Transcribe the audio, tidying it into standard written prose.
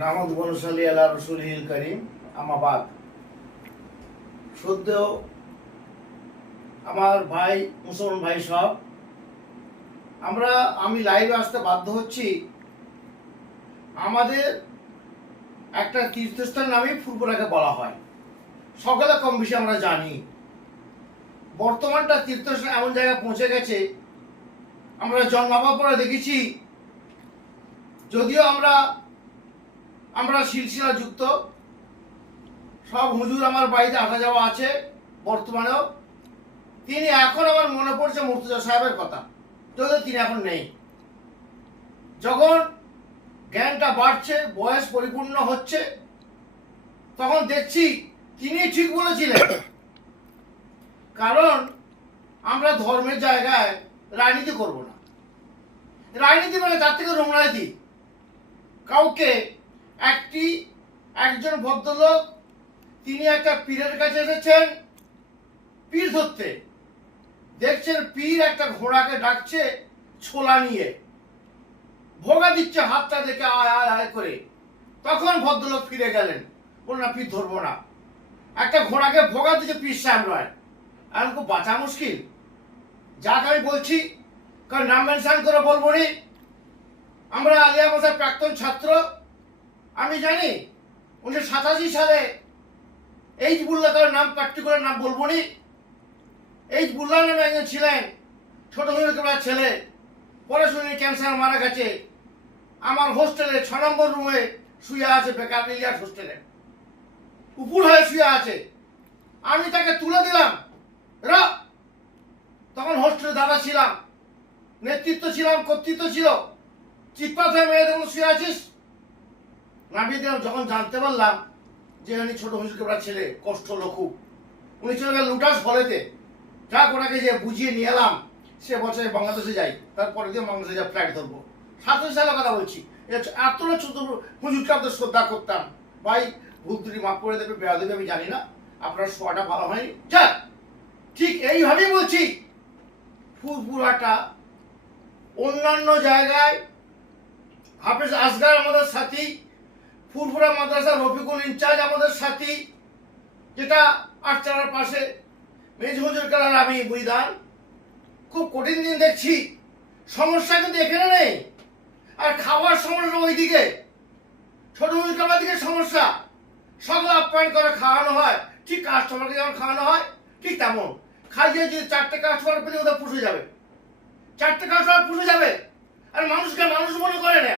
নাহমাদু ওয়া নুসাল্লি আলা রাসূলিল কারীম, আম্মা বাদ। সদ্য আমার ভাই, মুসলমান ভাই সব, আমি লাইভে আসতে বাধ্য হচ্ছি। আমাদের একটা তীর্থস্থান নামে ফুরফুরাকে বলা হয়, সকলে কম বেশি আমরা জানি। বর্তমানটা তীর্থস্থান এমন জায়গায় পৌঁছে গেছে, আমরা জন্মাবার পরে দেখেছি, যদিও আমরা সিলসিলা যুক্ত সব হুজুর আমার বাড়িতে আসা যাওয়া আছে বর্তমানেও। তিনি এখন আমার মনে পড়ছে মুর্তজা সাহেবের কথা, যদিও তিনি এখন নেই। যখন জ্ঞানটা বাড়ছে, বয়স পরিপূর্ণ হচ্ছে, তখন দেখছি তিনি ঠিক বলেছিলেন। কারণ আমরা ধর্মের জায়গায় রাজনীতি করব না। রাজনীতি মানে তার থেকে রঙরাজনীতি। কাউকে একজন ভদ্রলোক, তিনি একটা পীরের কাছে এসেছেন পীর ধরতে। দেখছেন পীর একটা ঘোড়াকে ডাকছে ছোলা নিয়ে, ভোগা দিচ্ছে, হাতটা দেখে আয় আয় আয় করে। তখন ভদ্রলোক ফিরে গেলেন, বলুন না পীর ধরবো না। একটা ঘোড়াকে ভোগা দিচ্ছে পীর সাহেব নয়। আর খুব বাঁচা মুশকিল। যাকে আমি বলছি, কারণ নাম মেনশন করে বলবো নি, আমরা আলিয়া মাদ্রাসার প্রাক্তন ছাত্র। আমি জানি 1987 সালে এইজবুল্লাহ, তার নাম পার্টিকুলার নাম বলবো নি, এইজবুল্লাহ নামে একজন ছিলেন, ছোট হয়ে ছেলে, পরে শুনি ক্যান্সার মারা গেছে। আমার হোস্টেলে 6 নম্বর রুমে শুয়ে আছে, বেকার ইলিয়াস হোস্টেলে উপর হয়ে শুয়ে আছে। আমি তাকে তুলে দিলাম। তখন হোস্টেলে দাদা ছিলাম, নেতৃত্ব ছিলাম, কর্তৃত্ব ছিল। চিৎপাত হয়ে মেয়েদের মতো শুয়ে আছিস, নামিয়ে দিলাম। যখন জানতে পারলাম যে উনি ছোট হুজুর ছেলে, কষ্ট হলো খুব। উনি চলে গেলেন লুটাস ফলেতে। যাক, ওনাকে যে বুঝিয়ে নিয়ে এলাম, সে বছরে বাংলাদেশে যাই, তারপরে দিয়ে বাংলাদেশে যা ফ্লাইট ধরবো। 27 সালের কথা বলছি। এতটা ছোট হুজুরকে আপনাদের শ্রদ্ধা করতাম। ভাই, ভুল ত্রুটি মাফ করে দেবে, বেড়া দেবে, আমি জানি না। আপনার শোয়াটা ভালো হয়নি। যাক, ঠিক এইভাবেই বলছি। ফুরফুরাটা অন্যান্য জায়গায় হাফেজ আসগার আমাদের সাথী, ফুরফুরা মাদ্রাসা রফিকুল ইনচার্জ আমাদের সাথী, যেটা আটচালার পাশে মেজ হুজুর কালার, আমি বুইদান। খুব কঠিন দিন দেখছি। সমস্যা কিন্তু এখানে নেই, আর খাওয়ার সমস্যা ওইদিকে, ছোট হুজুর কালার দিকে সমস্যা। সকলে আপ্যায়ন করে খাওয়ানো হয়, ঠিক কাস্টমারকে যেমন খাওয়ানো হয় ঠিক তেমন খাইয়ে। যদি 4টে কাস্টমার পেলে ওদের পুষে যাবে, 4টে কাস্টমার পুষে যাবে। আর মানুষকে মানুষ মনে করে না।